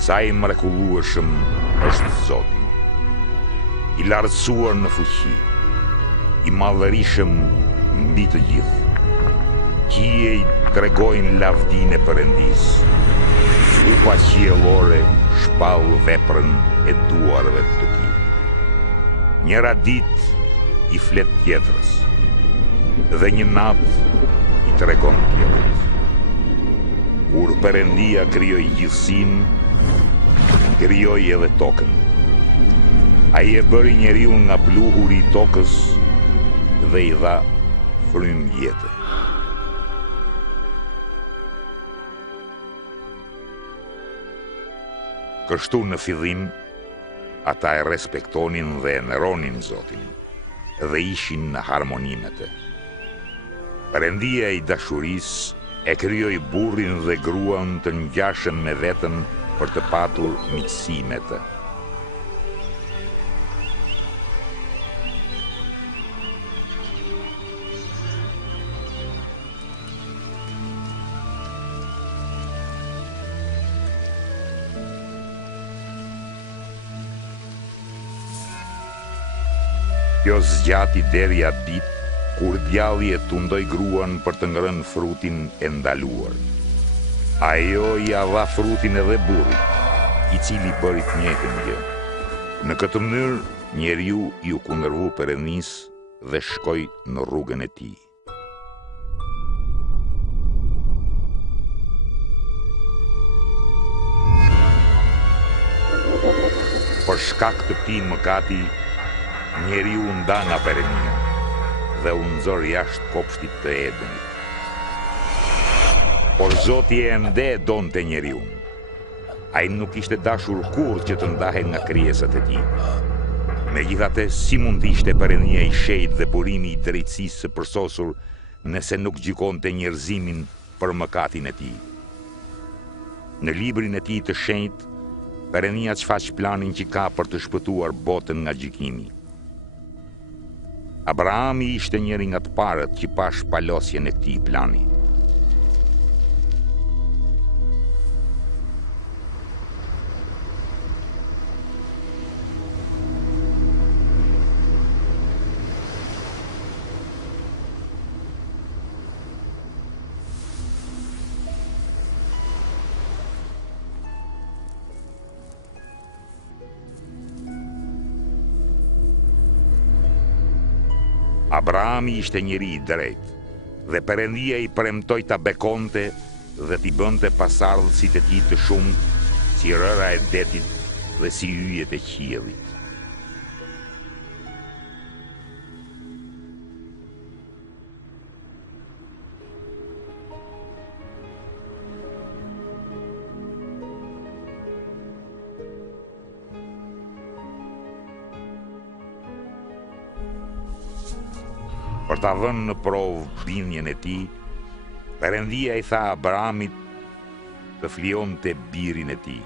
Sa i mrekullueshëm është Zoti, i lartësuar në fuqi, i madhërishëm mbi të gjithë. Qiej tregojnë lavdinë e Perëndis. Upa qiellore shpall veprën e duarve të tij. Njëra ditë i flet tjetrës, dhe një natë i tregon tjetrës. Kur Perëndia krijoi gjithësinë, krijoi edhe tokën. Ai e bëri njeriu nga pluhuri i tokës dhe i dha frymë jete. Kështu në fillim, ata e respektonin dhe e nderonin Zotin, dhe ishin në harmoni me të. Perëndia i dashurisë e krijoi burrin dhe gruan të ngjashëm me veten për të patur miqësi me të. Kjo zgjati deri atë ditë kur djalli e tundoi gruan për të ngrënë frutin e ndaluar. Ajo ja dha frutin edhe burrit, i cili bëri të njëjtën gjë. Në këtë mënyrë, njeriu ju kundërvu Perëndisë dhe shkoi në rrugën e tij. Për shkak të këtij mëkati, njeriu u nda nga Perëndia dhe u nxor jashtë kopshtit të Edenit. Por Zoti ende e donte njeriu. Ai nuk ishte dashur kurrë që të ndahej nga krijesat e tij. Megjithatë, si mund ishte Perëndia i shejtë dhe burimi i drejtësisë së përsosur nëse nuk gjykonte njerëzimin për mëkatin e tij? Në librin e tij të shenjtë, Perëndia shfaq planin që ka për të shpëtuar botën nga gjykimi. Abrahami ishte njëri nga të parët që pa shpalosjen e këtij plani. Abrahami ishte njeri i drejtë, dhe Perëndia i premtoi ta bekonte dhe t'i bënte pasardhësit e tij të shumë, si rëra e detit dhe si yjet e qiellit. Për ta vënë në provë bindjen e tij, Perëndia i tha Abrahamit të flionte birin e tij.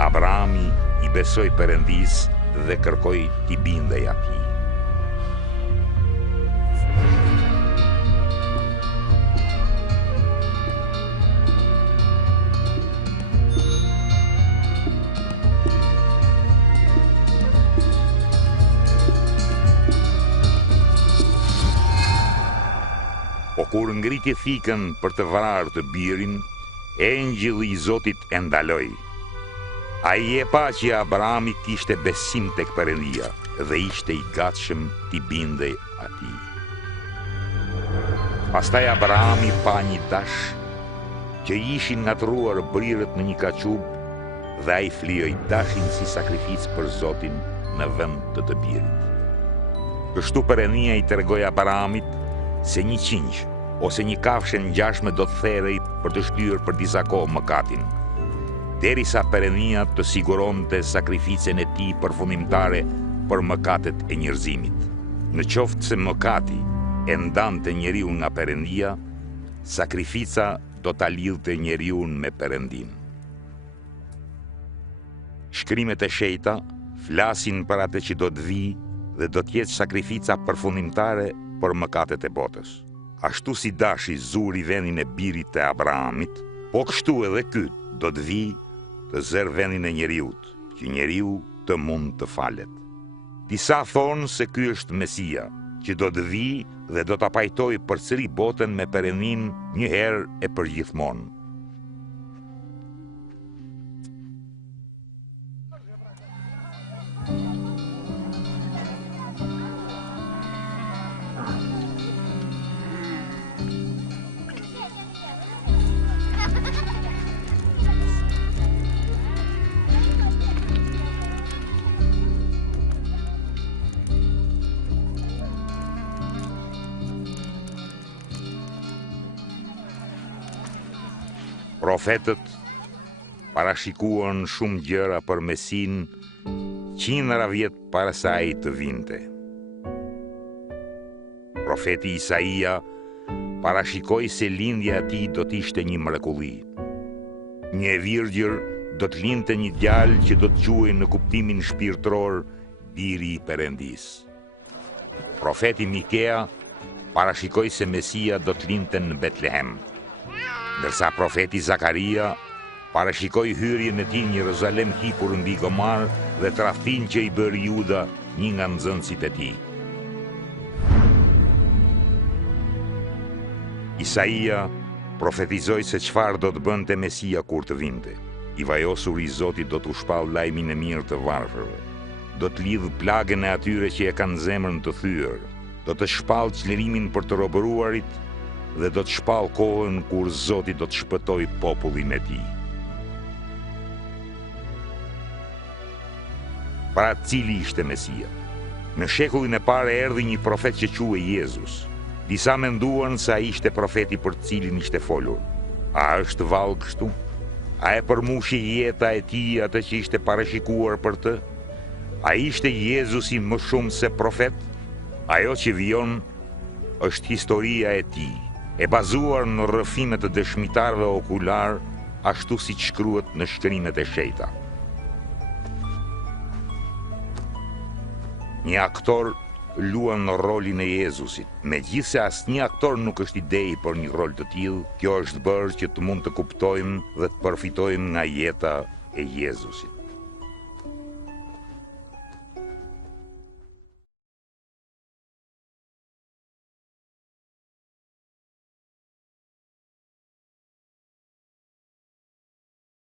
Abrahami i besoi Perëndisë dhe kërkoi t'i bindej atij. Po kur ngriti thikën për të vrarë të birin, engjilli i Zotit e ndaloi. Ai e pa që Abrahami kishte besim tek Perëndia dhe ishte i gatshëm t'i bindej atij. Pastaj Abrahami pa një dash që ishin ngatruar brirët në një kaçub dhe ai flijoi dashin si sakrificë për Zotin në vend të birit. Kështu Perëndia i tregoi Abrahamit se një qingj ose një kafshë ngjashme do të therrej për të shtyr për disa kohë mëkatin, derisa Perëndia të siguronte sakrificën e tij përfundimtare për mëkatet e njerëzimit. Në qoftë se mëkati e ndante njeriu nga Perëndia, sakrifica do ta lidhte njeriu me Perëndinë. Shkrimet e shenjta flasin për atë që do të vijë dhe do të jetë sakrifica përfundimtare për mëkatet e botës. Ashtu si dashi zuri vendin e birit të Abrahamit, po kështu edhe ky do të vi të zërë vendin e njeriut, që njeriu të mund të falet. Disa thonë se ky është Mesia, që do të vi dhe do të pajtoj përsëri botën me Perëndin një herë e përgjithmonë. Profetët parashikuan shumë gjëra për Mesin qindra vjet para se ai të vinte. Profeti Isaia parashikoi se lindja e tij do të ishte një mrekulli. Një virgjër do të lindte një djalë që do të quhej në kuptimin shpirtëror biri i Perëndis. Profeti Mikea parashikoi se Mesia do të lindte në Betlehem, ndërsa profeti Zakaria parashikoi hyrjen e tij në Jeruzalem hipur mbi gomar dhe tradhtin që i bëri Juda, një nga nxënësit e tij. Isaia profetizoi se çfarë do të bënte Mesia kur të vinte. I vajosur i Zotit do të shpall lajmin e mirë të varfërve. Do të lidh plagën e atyre që e kanë zemrën të thyer. Do të shpall çlirimin për të robëruarit dhe do të shpall kohën kur Zoti do të shpëtoj popullin e tij. Para cili ishte Mesia? Në shekullin e parë erdhi një profet që quhej Jezus. Disa menduan se ai ishte profeti për të cilin ishte folur. A është vallë kështu? A e përmushi jeta e tij atë që ishte parashikuar për të? A ishte Jezusi më shumë se profet? Ajo që vijon është historia e tij, e bazuar në rrëfime të dëshmitarëve okular, ashtu siç shkruhet në shkrimet e shenjta. Një aktor luan në rolin e Jezusit. Megjithse asnjë aktor nuk është i dej për një rol të tillë, kjo është bërë që të mund të kuptojmë dhe të përfitojmë nga jeta e Jezusit.